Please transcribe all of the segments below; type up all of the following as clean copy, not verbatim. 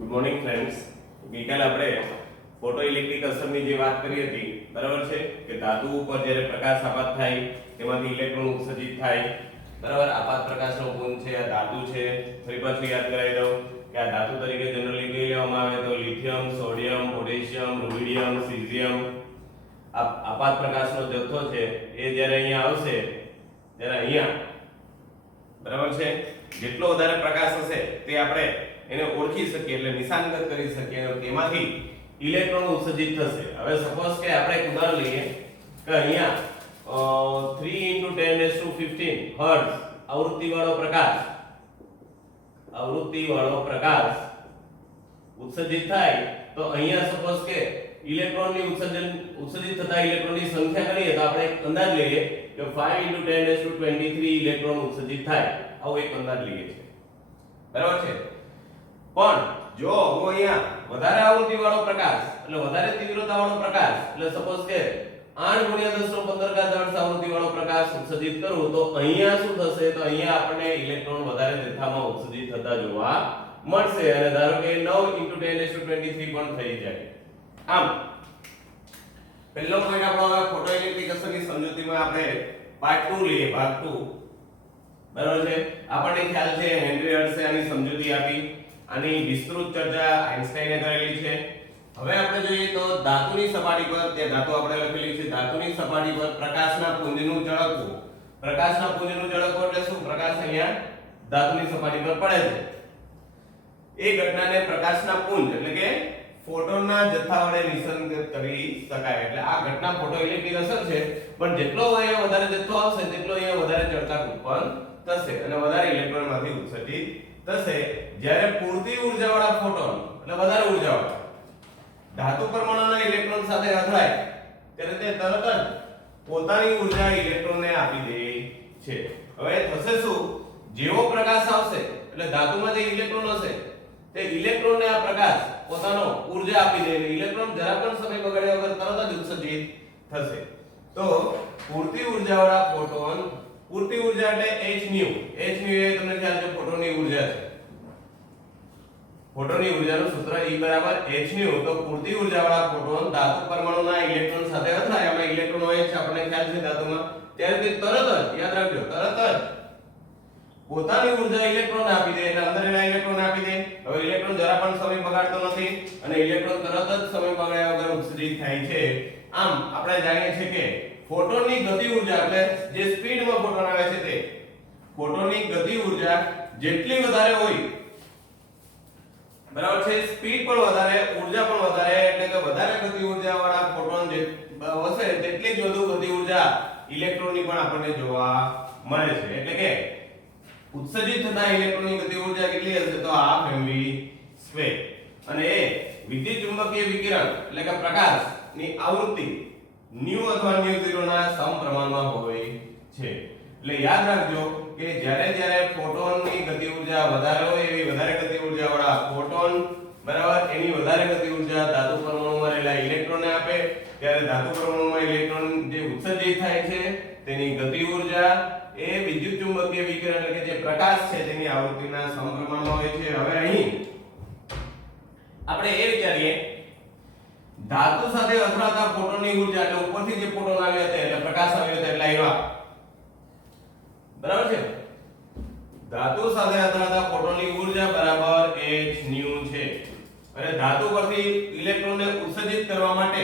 Good morning friends. ગઈકાલે આપણે photo electric અસરની જે વાત કરી હતી, બરાબર છે, કે ધાતુ ઉપર જ્યારે પ્રકાશ આપાત થાય તેમાંથી ઇલેક્ટ્રોન ઉત્સર્જિત થાય. બરાબર, આપાત પ્રકાશનો ગુણ છે, આ ધાતુ છે. ફરી પાછું યાદ કરાવી દઉં કે આ ધાતુ તરીકે જનરલી કઈ લેવામાં આવે તો lithium, sodium, potassium, rubidium, caesium. આ આપાત પ્રકાશનો જથ્થો છે એ જ્યારે અહીંયા આવશે ત્યારે અહીંયા, બરાબર છે, જેટલો વધારે પ્રકાશ હશે તે આપણે એને ઓળખી શકીએ, એટલે નિશાનગત કરી શકીએ અને તેમાંથી ઇલેક્ટ્રોન ઉત્સર્જિત થશે. હવે સપોઝ કે આપણે એક ઉદાહરણ લઈએ કે અહીંયા 3 × 10⁻15 હર્ટ્ઝ આવૃત્તિવાળો પ્રકાશ ઉત્સર્જિત થાય તો અહીંયા સપોઝ કે ઇલેક્ટ્રોનની ઉત્સર્જિત થતા ઇલેક્ટ્રોનની સંખ્યા ગણીએ તો આપણે એક અંદાજ લઈએ કે 5 × 10⁻23 ઇલેક્ટ્રોન ઉત્સર્જિત થાય. આવો એક અંદાજ લઈએ છે, બરાબર છે. પણ જો હું અહીંયા વધારે આવૃત્તિવાળો પ્રકાશ એટલે વધારે તીવ્રતાવાળો પ્રકાશ એટલે સપોઝ કે 8 × 10⁻15 હર્ટ્ઝ આવૃત્તિવાળો પ્રકાશ ઉત્સર્જિત કરું તો અહીંયા શું થશે? તો અહીંયા આપણને ઇલેક્ટ્રોન વધારે જથ્થામાં ઉત્સર્જિત થતા જોવા મળશે અને ધારો કે 9 × 10⁻23 પણ થઈ જાય. આમ પહેલો પોઈન્ટ આપણો હવે ફોટો ઇલેક્ટ્રિક અસરની સમજૂતીમાં આપણે પાર્ટ 2 લઈએ, ભાગ 2. બરાબર છે. આપણને ખ્યાલ છે હેનરી હર્ટ્ઝે આની સમજૂતી આપી, આની વિસ્તૃત ચર્ચા આઇન્સ્ટાઈને કરેલી છે. હવે આપણે જોઈએ તો ધાતુની સપાટી પર, તે ધાતુ આપણે લખેલી છે, ધાતુની સપાટી પર પ્રકાશના પુંજનું ઝળકવું. પ્રકાશના પુંજનું ઝળકવું એટલે શું? પ્રકાશ અહીંયા ધાતુની સપાટી પર પડે છે. એ ઘટનાને પ્રકાશના પુંજ એટલે કે ફોટોનના જથ્થા વડે નિસંગત કરી શકાય. એટલે આ ઘટના ફોટો ઇલેક્ટ્રિક અસર છે, પણ જેટલો અહીંયા વધારે જથ્થો આવશે તેટલો અહીંયા વધારે ચળકાટ ઉત્પન્ન થશે અને વધારે ઇલેક્ટ્રોનમાંથી ઉત્સર્જિત થશે. જ્યારે પૂરતી ઊર્જાવાળા ફોટોન એટલે વધારે ઊર્જાવાળા ધાતુ પરમાણુના ઇલેક્ટ્રોન સાથે અથડાય ત્યારે તે તરત જ પોતાની ઊર્જા ઇલેક્ટ્રોનને આપી દે છે. હવે થશે શું? જેવો પ્રકાશ આવશે એટલે ધાતુમાં જે ઇલેક્ટ્રોન હશે તે ઇલેક્ટ્રોનને આ પ્રકાશ પોતાનો ઊર્જા આપી દે. ઇલેક્ટ્રોન જરા પણ સમય બગાડ્યા વગર તરત જ ઉત્સર્જિત થશે. તો પૂરતી ઊર્જાવાળા ફોટોન, પૂરતી ઊર્જા એટલે hν. hν એ તમને ખ્યાલ છે ફોટોનની ઊર્જા છે. ફોટોનની ઊર્જાનું સૂત્ર E = hν. તો પૂરતી ઊર્જાવાળા ફોટોન ધાતુ પરમાણુના ઇલેક્ટ્રોન સાથે અથડાય, આમાં ઇલેક્ટ્રોન હોય છે આપણને ખ્યાલ છે ધાતુમાં, ત્યારે તે તરત જ, યાદ રાખજો, તરત જ પોતાની ઊર્જા ઇલેક્ટ્રોન આપી દે એટલે અંદર એના ઇલેક્ટ્રોન આપી દે. હવે ઇલેક્ટ્રોન જરા પણ સમય બગાડતો નથી અને ઇલેક્ટ્રોન તરત જ સમય બગાડ્યા વગર ઉત્સર્જિત થાય છે. આમ આપણે જાણીએ છીએ કે ફોટોનની ગતિ ઊર્જા એટલે જે સ્પીડમાં ફોટોન આવે છે તે ફોટોનની ગતિ ઊર્જા જેટલી વધારે હોય, બરાબર છે, સ્પીડ પણ વધારે, ઊર્જા પણ વધારે, એટલે કે વધારે ગતિ ઊર્જાવાળા ફોટોન જે હશે તેટલી જ વધુ ગતિ ઊર્જા ઇલેક્ટ્રોનની પણ આપણને જોવા મળે છે. એટલે કે ઉત્સર્જિત થતા ઇલેક્ટ્રોનની ગતિ ઊર્જા કેટલી હશે? તો 12 mv². અને એ વિદ્યુત ચુંબકીય વિકિરણ એટલે કે પ્રકાશની આવૃત્તિ ન્યુ અથવા ન્યુ0 ના સમપ્રમાણમાં હોય છે. એટલે યાદ રાખજો કે જ્યારે ફોટોનની ગતિ ઊર્જા વધારે હોય, એવી વધારે ગતિ ઊર્જાવાળા ફોટોન, બરાબર, એની વધારે ગતિ ઊર્જા ધાતુ પરમાણુમાં રહેલા ઇલેક્ટ્રોનને આપે, ત્યારે ધાતુ પરમાણુમાં ઇલેક્ટ્રોન જે ઉત્સર્જિત થાય છે તેની ગતિ ઊર્જા એ વિદ્યુત ચુંબકીય વિકિરણ એટલે કે જે પ્રકાશ છે તેની આવૃત્તિના સમપ્રમાણમાં હોય છે. હવે અહીં આપણે એ વિચારીએ, ધાતુ સાથે અથડાતા ફોટોનની ઊર્જા એટલે ઉપરથી જે ફોટોન આવ્યા હતા એટલે પ્રકાશ આવ્યો હતો એટલે આવ્યા, બરાબર છે. ધાતુ સાથે અથડાતા ફોટોનની ઊર્જા બરાબર hν છે. અને ધાતુ પરથી ઇલેક્ટ્રોનને ઉત્સર્જિત કરવા માટે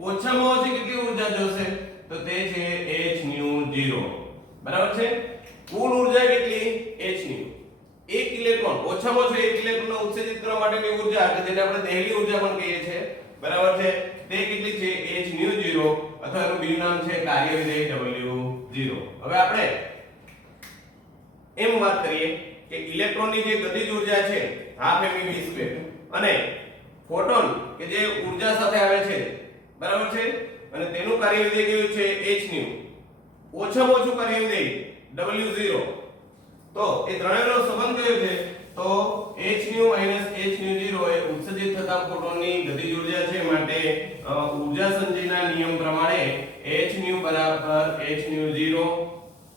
ઓછામાં ઓછી કેટલી ઊર્જા જોશે? તો તે છે hν0, બરાબર છે. કુલ ઊર્જા કેટલી? hν. એક ઇલેક્ટ્રોન, ઓછામાં ઓછો એક ઇલેક્ટ્રોનને ઉત્સર્જિત કરવા માટેની ઊર્જા કે જેને આપણે દહેલી ઊર્જા પણ કહીએ છીએ, બરાબર છે, તે કેટલી છે? hν0, અથવા એનું બીજું નામ છે કાર્ય વિધેય W0. હવે આપણે એમ વાત કરીએ કે ઇલેક્ટ્રોનની જે ગતિજ ઊર્જા છે 12 mv², અને ફોટોન કે જે ઊર્જા સાથે આવે છે, બરાબર છે, અને તેનું કાર્ય વિધેય કયું છે? hν. ઓછામાં ઓછું કાર્ય વિધેય W0. તો એ ત્રણેયનો સંબંધ કયો છે? તો hν - hν0 એ ઉત્સર્જિત થતા ફોટોનની ગતિજ ઊર્જા છે. માટે ઊર્જા સંચયના નિયમ પ્રમાણે hν બરાબર hν0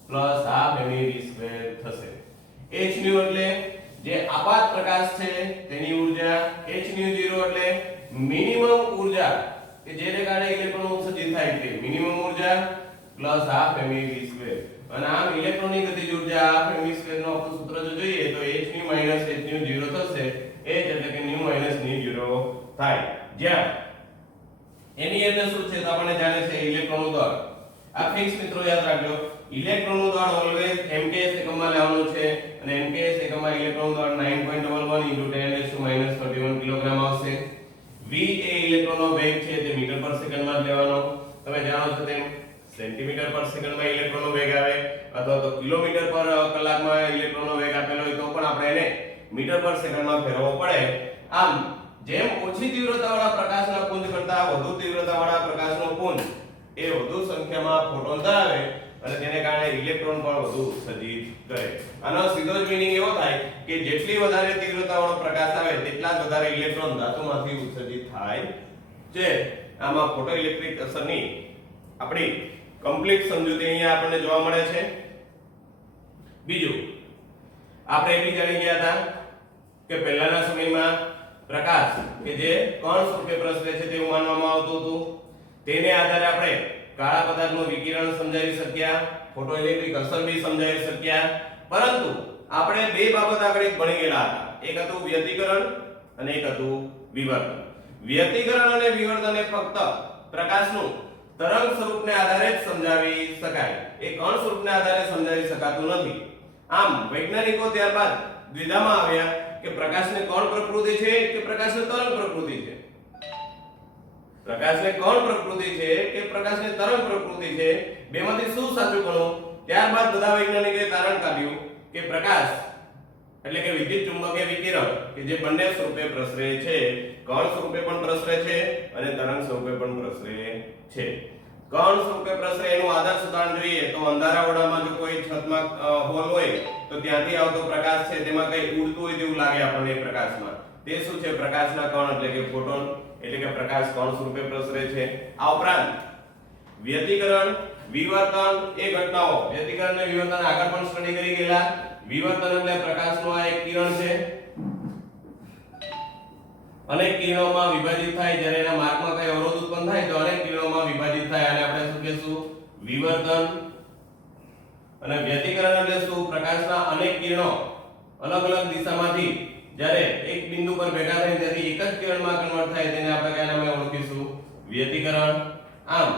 + 12 mv² થશે. hν એટલે જે આપાત પ્રકાશ છે તેની ઊર્જા h nu 0 એટલે મિનિમમ ઊર્જા કે જેને કારણે ઇલેક્ટ્રોન ઉત્સર્જિત થાય તે મિનિમમ ઊર્જા પ્લસ હાફ mv². અને આમ ઇલેક્ટ્રોનની ગતિજ ઊર્જા હાફ mv² નો આપણું સૂત્ર જો જોઈએ તો h nu minus h nu 0 થશે. h એટલે કે nu minus nu 0 થાય. જ્યાં એની અંદર શું છે તો આપણે જાણે છે ઇલેક્ટ્રોનનું દળ. આ ફિક્સ મિત્રો યાદ રાખજો. ઇલેક્ટ્રોનનું દળ ઓલવેઝ mks એકમમાં લેવાનું છે અને mks એકમમાં ઇલેક્ટ્રોનનું દળ 9.11 × 10 કિલોગ્રામ આવશે. v એ ઇલેક્ટ્રોનનો વેગ છે તે મીટર પર સેકન્ડમાં જ લેવાનો. તમે જાણો છો તેમ સેન્ટીમીટર પર સેકન્ડમાં ઇલેક્ટ્રોનનો વેગ આવે અથવા તો કિલોમીટર પર કલાકમાં ઇલેક્ટ્રોનનો વેગ આપેલો હોય તો પણ આપણે એને મીટર પર સેકન્ડમાં ફેરવવો પડે. આમ જેમ ઓછી તીવ્રતાવાળા પ્રકાશના પુંજ કરતાં વધુ તીવ્રતાવાળા પ્રકાશનો પુંજ એ વધુ સંખ્યામાં ફોટોન ધરાવે અને તેને કારણે ઇલેક્ટ્રોન પણ વધુ ઉત્સર્જિત કરે. આનો સીધો જ મીનિંગ એવો થાય કે જેટલી વધારે તીવ્રતાવાળો પ્રકાશ આવે તેટલા જ વધારે ઇલેક્ટ્રોન ધાતુમાંથી ઉત્સર્જિત થાય છે. આમાં ફોટોઇલેક્ટ્રિક અસરની આપણી કમ્પ્લીટ સમજૂતી અહીંયા આપણને જોવા મળે છે. બીજું આપણે એ બી જાણી ગયા હતા કે પહેલાના સમયમાં પ્રકાશ કે જે કણ સ્વરૂપે પ્રસરે છે તેવું માનવામાં આવતું હતું. તેને આધારે આપણે કાળા પદાર્થનું વિકિરણ સમજાવી શક્યા, ફોટોઇલેક્ટ્રિક અસર બી સમજાવી શક્યા. પરંતુ આપણે બે બાબત આગળ ભણી ગયેલા હતા. એક હતું વ્યતિકરણ અને એક હતું વિવર્તન. વ્યતિકરણ અને વિવર્તન એ ફક્ત પ્રકાશનું તરંગ સ્વરૂપને આધારે જ સમજાવી શકાય. એ કણ સ્વરૂપને આધારે સમજાવી શકાતું નથી. આમ વૈજ્ઞાનિકો ત્યારબાદ દ્વિધામાં આવ્યા કે પ્રકાશને કણ પ્રકૃતિ છે કે પ્રકાશને તરંગ પ્રકૃતિ છે. પ્રકાશને કણ પ્રકૃતિ છે કે પ્રકાશને તરંગ પ્રકૃતિ છે, બેમાંથી શું સાચું ગણવું? ત્યારબાદ બધા વૈજ્ઞાનિકોએ તારણ કાઢ્યું કે પ્રકાશ એટલે કે વિદ્યુત ચુંબકીય વિકિરણ કે જે બંને સ્વરૂપે પ્રસરે છે, કણ સ્વરૂપે પણ પ્રસરે છે અને તરંગ સ્વરૂપે પણ પ્રસરે છે. કણ સ્વરૂપે પ્રસરે એનું આદર્શ ઉદાહરણ જોઈએ તો અંધારાવાળામાં જો કોઈ છતમાં હોલ હોય તો ત્યાંથી આવતો પ્રકાશ છે તેમાં કંઈ ઉડતું હોય તેવું લાગે આપણને એ પ્રકાશમાં. તે શું છે? પ્રકાશના કણ એટલે કે ફોટોન, એટલે કે પ્રકાશ કણ સ્વરૂપે પ્રસરે છે. આ ઉપરાંત વ્યતિકરણ, વિવર્તન એ ઘટનાઓ, વ્યતિકરણ અને વિવર્તન આગળ પણ સ્ટડી કરી ગયેલા. વિવર્તન એટલે પ્રકાશનું આ એક કિરણ છે, અનેક કિરણોમાં વિભાજિત થાય. જ્યારે એના માર્ગમાં કઈ અવરોધ ઉત્પન્ન થાય તો અનેક કિરણોમાં વિભાજિત થાય અને આપણે શું કહીશું? વિવર્તન. અને વ્યતિકરણ એટલે શું? પ્રકાશના અનેક કિરણો અલગ અલગ દિશામાંથી જ્યારે એક બિંદુ પર ભેગા થાય ત્યાંથી એક જ કિરણમાં કન્વર્ટ થાય તેને આપણે કયા નામે ઓળખીશું? વ્યતિકરણ. આમ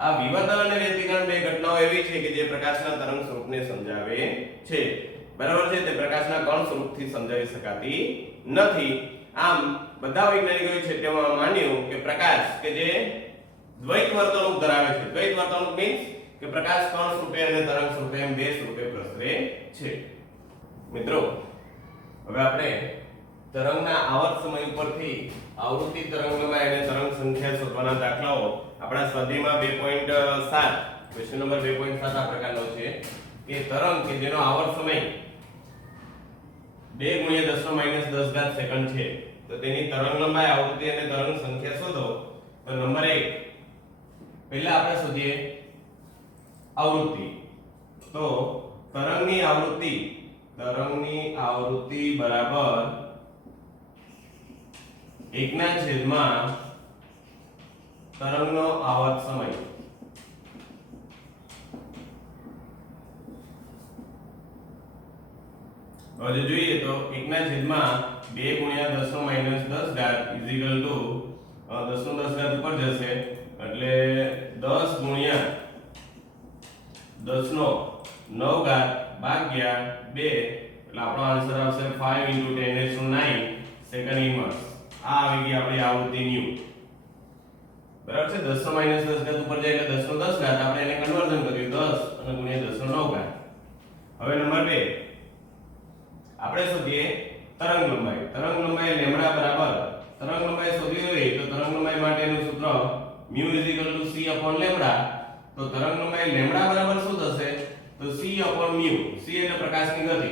આ વિવર્તન અને વ્યતિકરણ બે ઘટનાઓ એવી છે કે જે પ્રકાશના તરંગ સ્વરૂપને સમજાવે છે. બરાબર છે? તે પ્રકાશના કણ સ્વરૂપથી સમજાવી શકાતી નથી. આમ બધા વૈજ્ઞાનિકોએ છે તેમાં માન્યું કે પ્રકાશ કે જે દ્વૈત વર્તણૂક ધરાવે છે. દ્વૈત વર્તણૂક મીન્સ કે પ્રકાશ કણ સ્વરૂપે અને તરંગ સ્વરૂપે એમ બે સ્વરૂપે પ્રસરે છે. મિત્રો હવે આપણે તરંગના આવર્ત સમય ઉપરથી આવૃત્તિ તરંગલંબાઈ અને તરંગ સંખ્યા શોધવાના દાખલાઓ આપણા સ્વાધ્યાયમાં 2.7 ક્વેશ્ચન નંબર 2.7 આ પ્રકારનો છે કે તરંગ કે જેનો આવર્ત સમય 2 × 10⁻10 સેકન્ડ છે તો તેની તરંગલંબાઈ, આવૃત્તિ અને તરંગ સંખ્યા શોધો. તો નંબર 1 પહેલા આપણે શોધીએ આવૃત્તિ. તો તરંગની આવૃત્તિ બરાબર 1/, તરંગનો આવર્ત સમય. હવે જોઈએ તો 1/2 × 10⁻10 ઉપર જશે એટલે 10 × 10⁻9 એટલે આપણો આન્સર આવશે 5 × 10⁹ સેકન્ડ ઇન્વર્સ. આ આવી ગઈ આપણી આવૃત્તિ ન્યુ. બરાબર છે? 10⁻10 ઉપર જાય એટલે 10⁻10 આપણે એને કન્વર્ઝન કર્યું 10 અને × 10⁹. હવે નંબર 2 આપણે શોધીએ તરંગ લંબાઈ. તરંગ લંબાઈ લેમ્ડા બરાબર, તરંગ લંબાઈ શોધવી હોય તો તરંગ લંબાઈ માટેનું સૂત્ર μ c/λ. તો તરંગ લંબાઈ લેમ્ડા બરાબર શું થશે? તો c/μ. c એટલે પ્રકાશની ગતિ.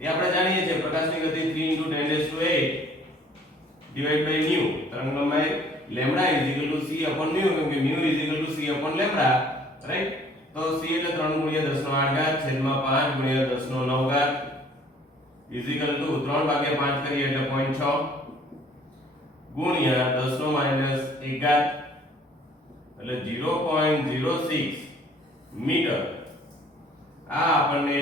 એ આપણે જાણીએ છીએ પ્રકાશની ગતિ 3 × 10⁻8 / μ. તરંગ લંબાઈ લેમ્ડા c/μ કેમ કે μ c/λ, રાઈટ? તો c એટલે 3 × 10⁸ છેદમાં 5 × 10⁹. ઇઝિકલ ટુ 3 ભાગ્યા 5 કરીએ એટલે 0.6 ગુણ્યા 10 નો માઈનસ 1 ઘાત એટલે 0.06 મીટર આ આપણને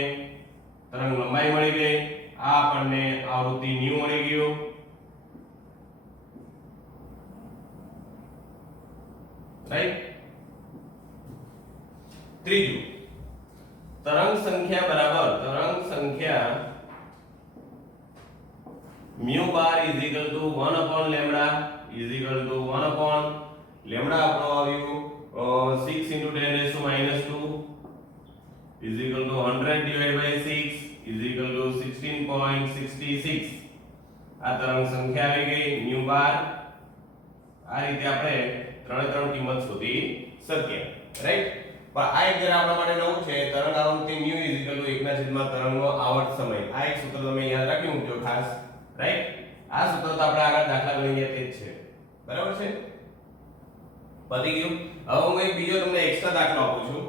તરંગ લંબાઈ મળી ગઈ આ આપણને આવૃત્તિ ન્યુ મળી ગયું રાઈટ ત્રીજું तरंग संख्या बराबर तरंग संख्या mu bar is equal to 1 upon lambda is equal to 1 upon lambda આપણો આવ્યું 6 into 10 raised to minus 2 is equal to 100 divided by 6 is equal to 16.66 આ તરંગ સંખ્યા આવી ગઈ ન્યુ બાર આ રીતે આપણે ત્રણ કિંમત શોધી શકીએ રાઈટ पर आ एक जरा आपણા માટે નવું છે તરંગ આવૃત્તિ μ = 1 ના છેદમાં તરંગનો આવર્ત સમય આ એક સૂત્ર તમે યાદ રાખી મૂકજો ખાસ રાઈટ આ સૂત્ર તો આપણે આગળ દાખલા ગણીએ તે જ છે બરાબર છે પતી ગયું હવે હું એક બીજો તમને એક્સ્ટ્રા દાખલો આપું છું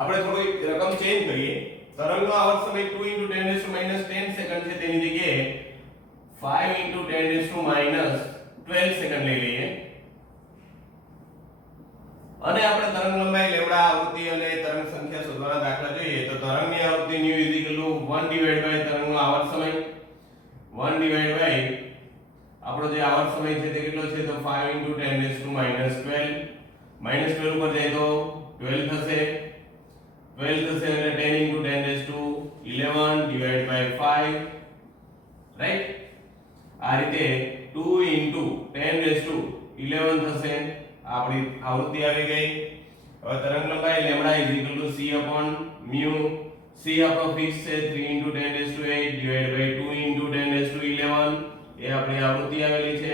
આપણે થોડી રકમ ચેન્જ કરીએ तरंग નો આવર્ત સમય 2 * 10 સેકન્ડ છે તેની જગ્યાએ 5 * 10 12 સેકન્ડ લઈ લઈએ અને આપણે તરંગ લંબાઈ લેવડા આવૃત્તિ અને તરંગ સંખ્યા શોધવાના દાખલા જોઈએ તો તરંગની આવૃત્તિ ન્યુ = 1 ડિવાઇડ બાય તરંગનો આવર્ત સમય 1 ડિવાઇડ બાય આપણો જે આવર્ત સમય છે તે કેટલો છે તો 5 * 10 12 -12 ઉપર જાય તો 12 થશે 12 થશે એટલે 10 * 10 raised to 11 divided by 5 right આ રીતે 2 * 10 raised to 11 થશે આપણી આવૃત્તિ આવી ગઈ હવે તરંગ લંબાઈ lambda = c upon mu c આપણો ફિક્સ છે 3 * 10 raised to 8 divided by 2 * 10 raised to 11 એ આપણી આવૃત્તિ આવેલી છે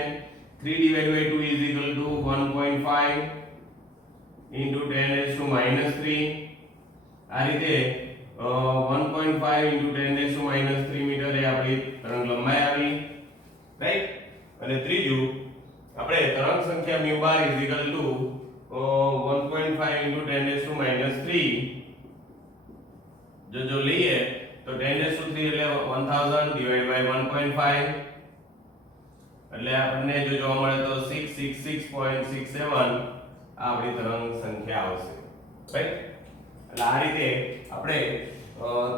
3 divided by 2 = 1.5 * 10 raised to -3 આ રીતે 1.5 * 10 raised to -3 મીટર એ આપણી તરંગ લંબાઈ આવી રાઈટ અને ત્રીજું આપણે તરંગ સંખ્યા μ બાર = 1.5 * 10 raised to -3 જો લઈએ તો 10 raised to 3 એટલે 1000 divided by 1.5 એટલે આપણને જો જોવા મળે તો 666.67 આ આપણી તરંગ સંખ્યા આવશે રાઈટ એટલે આ રીતે આપણે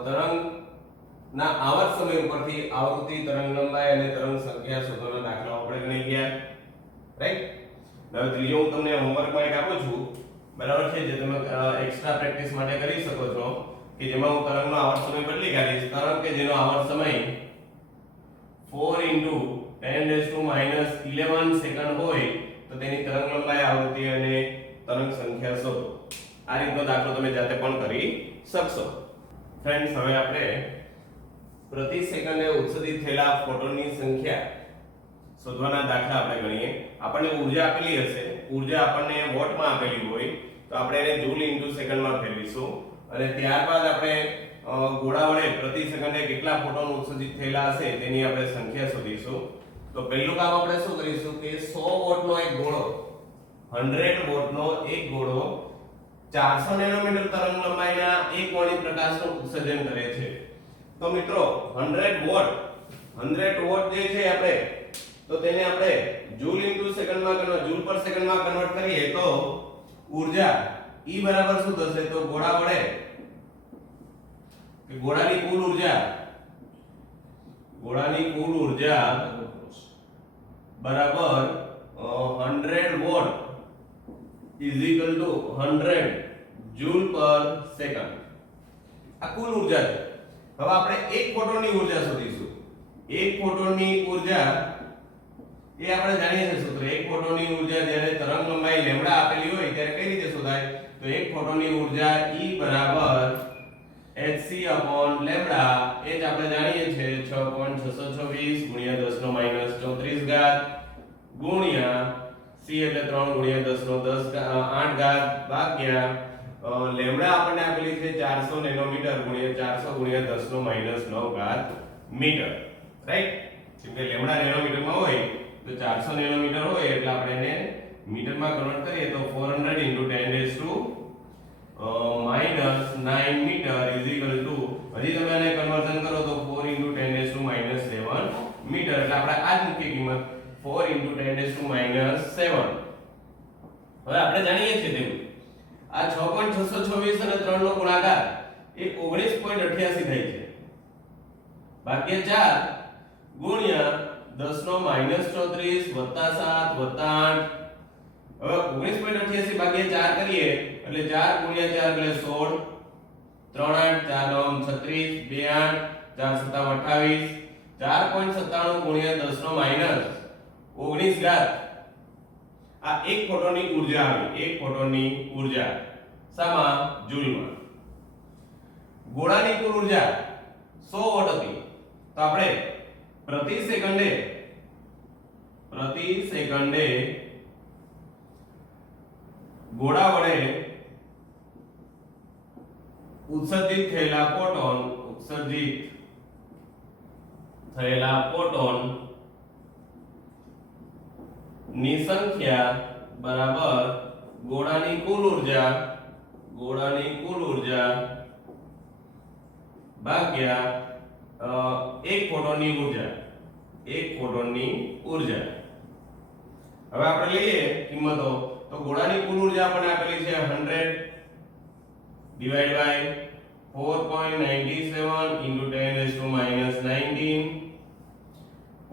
તરંગના આવર્ત સમય ઉપરથી આવૃત્તિ તરંગ લંબાઈ અને તરંગ સંખ્યા શોધવાના દાખલાઓ આપણે ગણી ગયા રાઈટ હવે ત્રીજો હું તમને હોમવર્કમાં એક આપું છું બરાબર છે જે તમે એક્સ્ટ્રા પ્રેક્ટિસ માટે કરી શકો છો કે જેમાં હું તરંગનો આવર્ત સમય બદલી કાઢીશ તરંગ કે જેનો આવર્ત સમય 4 * 10 - 11 સેકન્ડ હોય તો તેની તરંગ લંબાઈ આવૃત્તિ અને તરંગ સંખ્યા શોધો આ રીતનો દાખલો તમે જાતે પણ કરી શકશો ફ્રેન્ડ્સ હવે આપણે પ્રતિ સેકન્ડે ઉત્સર્જિત થયેલા ફોટોનની સંખ્યા શોધવાના દાખલા આપણે ગણીએ આપણને ઊર્જા આપેલી હશે ઊર્જા આપણને વોટમાં આપેલી હોય તો આપણે એને જૂલ ઇન્ટુ સેકન્ડમાં ફેરવીશું અને ત્યારબાદ આપણે ગોળા વડે પ્રતિ સેકન્ડે કેટલા ફોટોન ઉત્સર્જિત થયેલા હશે તેની આપણે સંખ્યા શોધીશું તો પહેલું કામ આપણે શું કરીશું કે 100 વોટનો એક ગોળો 100 વોટનો એક ગોળો 400 નેનોમીટર તરંગ લંબાઈના એક વર્ણિત પ્રકાશનું ઉત્સર્જન કરે છે તો મિત્રો 100 વોટ જે છે આપણે તો તેને આપણે જૂલ ઇન્ટુ સેકન્ડમાં જૂલ પર સેકન્ડમાં કન્વર્ટ કરીએ તો ઊર્જા E બરાબર શું થશે તો ગોળા વડે કે ગોળાની કુલ ઊર્જા બરાબર 100 વોટ = 100 જૂલ પર સેકન્ડ આ કુલ ઊર્જા છે હવે આપણે એક ફોટોનની ઊર્જા શોધીશું એક ફોટોનની ઊર્જા એ આપણે જાણીએ છીએ સૂત્ર એક ફોટોનની ઊર્જા જ્યારે તરંગ લંબાઈ લેમ્બડા આપેલી હોય ત્યારે કઈ રીતે શોધાય તો એક ફોટોનની ઊર્જા E બરાબર hc upon લેમ્બડા એ જ આપણે જાણીએ છીએ 6.626 ગુણ્યા 10 નો માઈનસ 34 ઘાત ગુણ્યા c એટલે 3 ગુણ્યા 10 નો 8 ઘાત ભાગ્યા લેમ્બડા આપણને આપેલી છે 400 નેનોમીટર ગુણ્યા 400 ગુણ્યા 10 નો માઈનસ 9 ઘાત મીટર રાઈટ કેમ કે લેમ્બડા નેનોમીટરમાં હોય તો 400 નેનોમીટર હોય એટલે આપણે એને મીટરમાં કન્વર્ટ કરીએ તો 400 * 10⁻⁻9 મીટર ઇઝ ઇક્વલ ટુ, હજી તમે આને કન્વર્ઝન કરો તો 4 * 10⁻⁷ મીટર, એટલે આપણે આ જ મૂકીએ કિંમત 4 * 10⁻⁷. હવે આપણે જાણીએ છીએ તેમ આ 6.626 અને 3 નો ગુણાકાર એ 19.88 થાય છે, ભાગ્યા 4 ગુણ્યા 10⁻⁻34 વત્તા 7 વત્તા 8. હવે 19.88 ભાગ્યા 4 કરીએ એટલે 4 ગુણ્યા 4 એટલે 16, 3 8 4 9 36, 2 8 4 7 28, 4.97 ગુણ્યા 10⁻⁻19 ઘાત. આ એક ફોટોનની ઊર્જા આવી, એક ફોટોનની ઊર્જા સામા જૂલમાં. ગોળાની કુલ ઊર્જા 100 વોટ હતી, તો આપણે પ્રતિ સેકન્ડે ગોળા વડે ઉત્સર્જિત થયેલા ફોટોન ની સંખ્યા બરાબર ગોળાની કુલ ઊર્જા ભાગ્યા એક ફોટોનની ઊર્જા. હવે આપણે લઈએ કિંમતો, તો ગોળાની કુલ ઊર્જા આપણને આપેલી છે 100 ડિવાઇડ બાય 4.97 × 10⁻⁻19.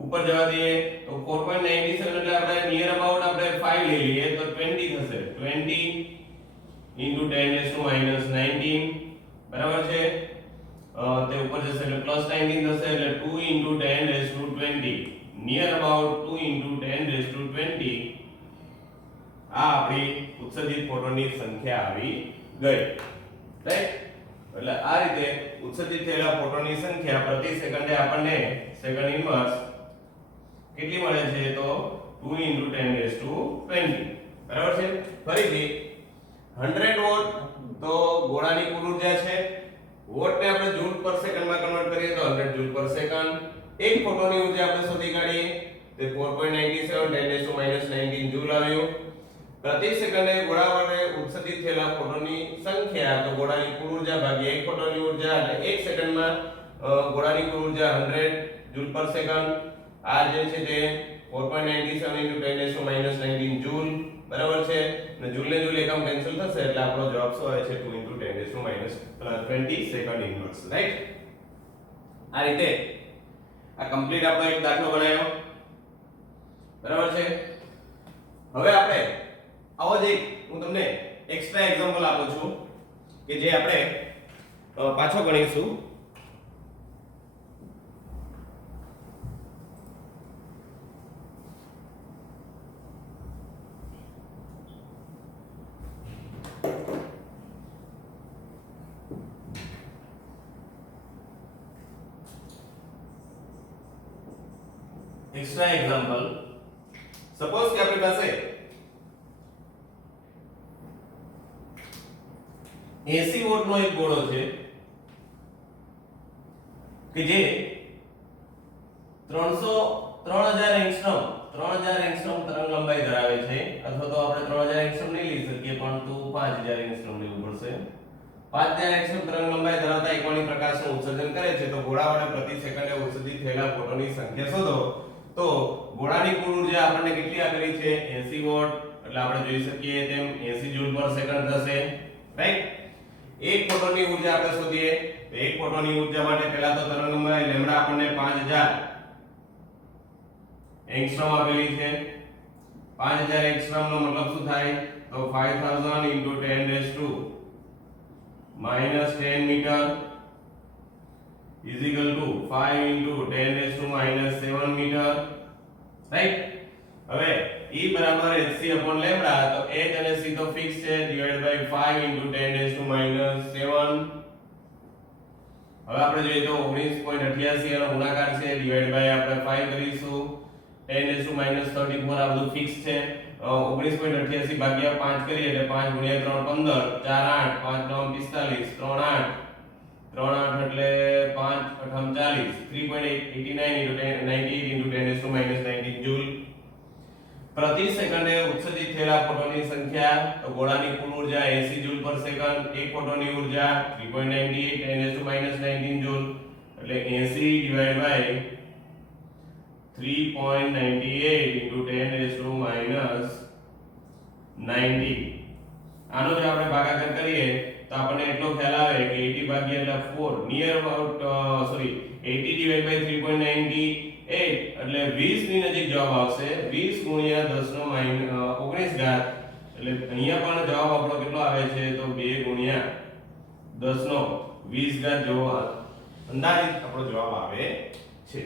ઉપર જવા દઈએ તો 4.97 એટલે આપણે નિયર અબાઉટ આપણે 5 લઈ લઈએ તો 20 થશે. 20 × 10⁻⁻19 બરાબર છે. તે ઉપર જશે એટલે પ્લસ 19 થશે એટલે 2 × 10⁻20 નિયર અબાઉટ 2 × 10⁻20 આ આપણી ઉત્સર્જિત ફોટોનની સંખ્યા આવી ગઈ, રાઈટ. એટલે આ રીતે ઉત્સર્જિત થયેલા ફોટોનની સંખ્યા પ્રતિ સેકન્ડે આપણને સેકન્ડ ઇન્વર્સ કેટલી મળે છે તો 2 × 10⁻20 બરાબર છે. ફરીથી 100 વોટ તો ગોળાની કુલ ઊર્જા છે, વોટ ને આપણે જૂલ પર સેકન્ડમાં કન્વર્ટ કરીએ તો 100 જૂલ પર સેકન્ડ. એક ફોટોની ઊર્જા આપણે શોધી કાઢીએ તે 4.97 10⁻⁻19 જૂલ આવ્યું. પ્રતિ સેકન્ડે ગોળા વડે ઉત્સર્જિત થયેલા ફોટોનની સંખ્યા તો ગોળાની કુલ ઊર્જા ભાગ્યા એક ફોટોની ઊર્જા એટલે એક સેકન્ડમાં ગોળાની કુલ ઊર્જા 100 જૂલ પર સેકન્ડ. આ જે છે તે 4.97 × 10⁻⁻19 જૂલ બરાબર છે, અને જૂલ ને જૂલ એકમ કેન્સલ થશે એટલે આપણો જવાબ શું આવે છે 2 × 10⁻20 સેકન્ડ ઇન્વર્સ, રાઈટ. આ રીતે આ કમ્પ્લીટ આપણો એક દાખલો બનાવ્યો બરાબર છે. હવે આપણે આવો જ એક હું તમને એક્સ્ટ્રા એક્ઝામ્પલ આપું છું કે જે આપણે પાછો ગણીશું. એક્સ્ટ્રા એક્ઝામ્પલ, સપોઝ કે આપણી પાસે 80 વોટનો એક ગોળો છે કે જે 3000 એંગસ્ટ્રોમ તરંગ લંબાઈ ધરાવે છે, અથવા તો આપણે 3000 એંગસ્ટ્રોમ નહીં લઈ શકીએ પરંતુ 5000 એંગસ્ટ્રોમ લેવું પડશે. 5000 એંગસ્ટ્રોમ તરંગ લંબાઈ ધરાવતા એકમોની પ્રકાશનું ઉત્સર્જન કરે છે, તો ગોળા વડે પ્રતિ સેકન્ડે ઉત્સર્જિત થયેલા ફોટોનની સંખ્યા શોધો. તો ગોળાની કુલ ઊર્જા આપણને કેટલી આપેલી છે 80 વોટ, એટલે આપણે જોઈ શકીએ તેમ 80 જૂલ પર સેકન્ડ થશે, રાઈટ. એક ફોટોનની ઊર્જા આપણે શોધીએ તો એક ફોટોનની ઊર્જા માટે પહેલા તો તરંગ લંબાઈ લેમ્બડા આપણને 5000 એંગસ્ટ્રોમ આપેલી છે. 5000 એંગસ્ટ્રોમ નો મતલબ શું થાય તો 5000 × 10⁻⁻10 metre is equal to 5 × 10⁻⁷ metre, right. હવે E બરાબર hc લેમ્બડા, તો h અને c તો ફિક્સ છે, ડિવાઇડ બાય 5 × 10⁻⁷. હવે આપણે જોઈએ તો 19.88 એનો ગુણાકાર છે, ડિવાઇડ બાય આપણે 5 કરીશું, 10⁻34 આ બધું ફિક્સ છે. 19.88 ભાગ્યા 5 કરીએ એટલે 5 × 3 15, 4 8 5 9 45, 3 8 એટલે 5 8 40, 3.89 × 10 98 × 10⁻⁹ જૂલ પ્રતિ સેકન્ડે ઉત્સર્જિત થયેલા ફોટોનની સંખ્યા, તો ગોળાની કુલ ઊર્જા 80 જૂલ પર સેકન્ડ, એક ફોટોનની ઊર્જા 3.98 10 જૂલ, એટલે 80 ડિવાઇડ બાય 3.98 into 10 90. આનો જો આપણે ભાગાકાર કરીએ તો આપણને એટલો ખ્યાલ આવે કે 80 ભાગ્યા એટલે 4 નિયર અબાઉટ 80 ડિવાઇડ બાય 3.98 એટલે 20 ની નજીક જવાબ આવશે. 20 ગુણ્યા 10 નો 19 ઘાત, એટલે અહીંયા પણ જવાબ આપણો કેટલો આવે છે તો 2 ગુણ્યા 10 નો 20 ઘાત જેવો અંદાજિત આપણો જવાબ આવે છે.